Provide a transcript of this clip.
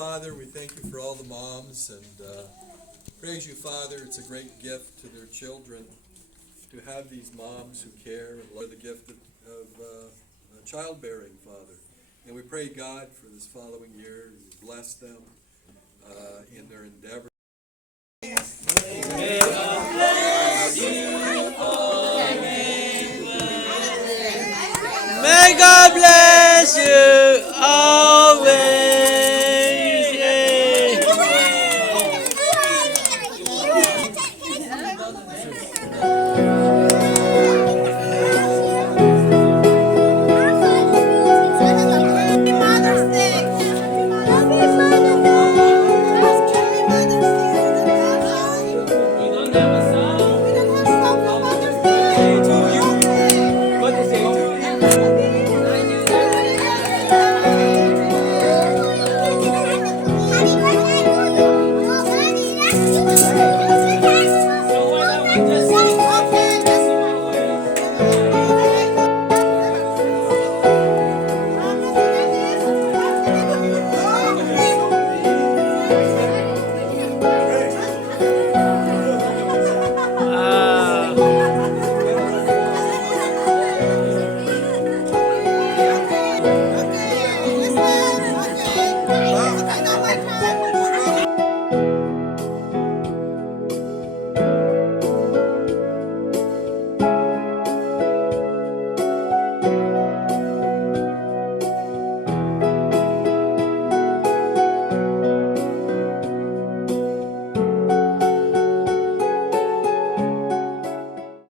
Father, we thank you for all the moms and praise you, Father. It's a great gift to their children to have these moms who care and love the gift of childbearing, Father. And we pray, God, for this following year, you bless them in their endeavor. May God bless you. May God bless you.